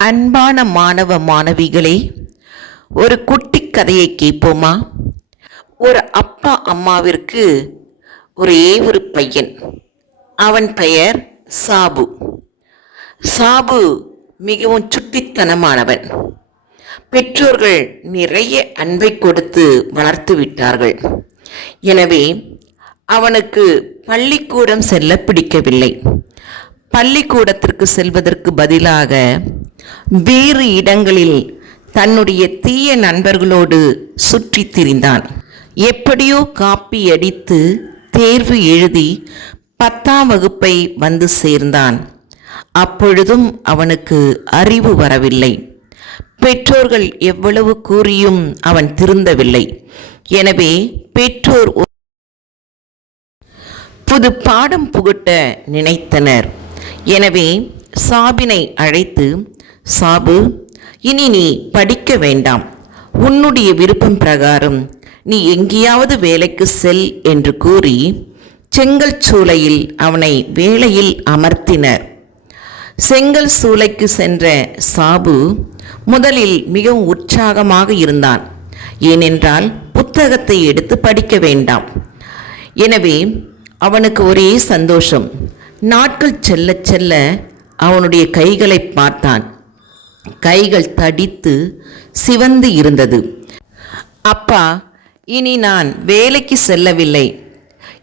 அன்பான மாணவ மாணவிகளே, ஒரு குட்டி கதையை கேட்போமா? ஒரு அப்பா அம்மாவிற்கு ஒரே ஒரு பையன். அவன் பெயர் சாபு. சாபு மிகவும் சுட்டித்தனமானவன். பெற்றோர்கள் நிறைய அன்பை கொடுத்து வளர்த்து விட்டார்கள். எனவே அவனுக்கு பள்ளிக்கூடம் செல்ல பிடிக்கவில்லை. பள்ளிக்கூடத்திற்கு செல்வதற்கு பதிலாக வேறு இடங்களில் தன்னுடைய தீய நண்பர்களோடு சுற்றி திரிந்தான். எப்படியோ காப்பி அடித்து தேர்வு எழுதி 10ஆம் வகுப்பை வந்து சேர்ந்தான். அப்பொழுதும் அவனுக்கு அறிவு வரவில்லை. பெற்றோர்கள் எவ்வளவு கூறியும் அவன் திருந்தவில்லை. எனவே பெற்றோர் புது பாடம் புகட்ட நினைத்தனர். எனவே சாபினை அழைத்து, சாபு, இனி நீ படிக்க வேண்டாம். உன்னுடைய விருப்பம் பிரகாரம் நீ எங்கேயாவது வேலைக்கு செல் என்று கூறி செங்கல் சூளையில் அவனை வேலையில் அமர்த்தினர். செங்கல் சூளைக்கு சென்ற சாபு முதலில் மிகவும் உற்சாகமாக இருந்தான். ஏனென்றால் புத்தகத்தை எடுத்து படிக்க வேண்டாம். எனவே அவனுக்கு ஒரே சந்தோஷம். நாட்கள் செல்ல செல்ல அவனுடைய கைகளை பார்த்தான். கைகள் தடித்து சிவந்து இருந்தது. அப்பா, இனி நான் வேலைக்கு செல்லவில்லை.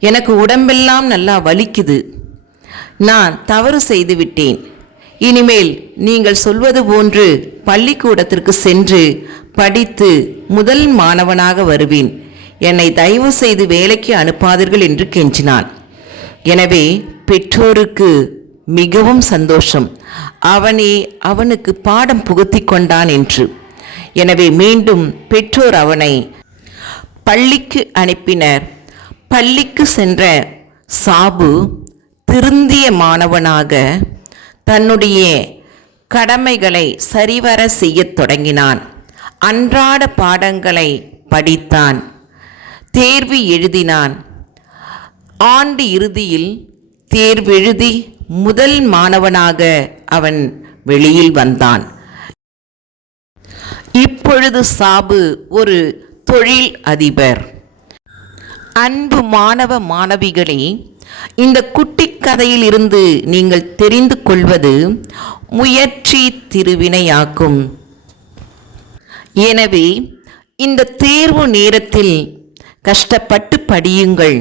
எனக்கு உடம்பெல்லாம் நல்லா வலிக்குது. நான் தவறு செய்து விட்டேன். இனிமேல் நீங்கள் சொல்வது போன்று பள்ளிக்கூடத்திற்கு சென்று படித்து முதல் மாணவனாக வருவேன். என்னை தயவு செய்து வேலைக்கு அனுப்பாதீர்கள் என்று கெஞ்சினான். எனவே பெற்றோருக்கு மிகவும் சந்தோஷம். அவனுக்கு பாடம் புகுத்தி கொண்டான் என்று. எனவே மீண்டும் பெற்றோர் அவனை பள்ளிக்கு அனுப்பினர். பள்ளிக்கு சென்ற சாபு திருந்திய மாணவனாக தன்னுடைய கடமைகளை சரிவர செய்யத் தொடங்கினான். அன்றாட பாடங்களை படித்தான். தேர்வு எழுதினான். ஆண்டு இறுதியில் தேர்வெழுதி முதல் மாணவனாக அவன் வெளியில் வந்தான். இப்பொழுது சாபு ஒரு தொழில் அதிபர். அன்பு மாணவ மாணவிகளே, இந்த குட்டி கதையில் இருந்து நீங்கள் தெரிந்து கொள்வது முயற்சி திருவினையாக்கும். எனவே இந்த தேர்வு நேரத்தில் கஷ்டப்பட்டு படியுங்கள்.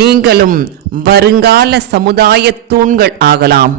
நீங்களும் வருங்கால சமுதாய தூண்கள் ஆகலாம்.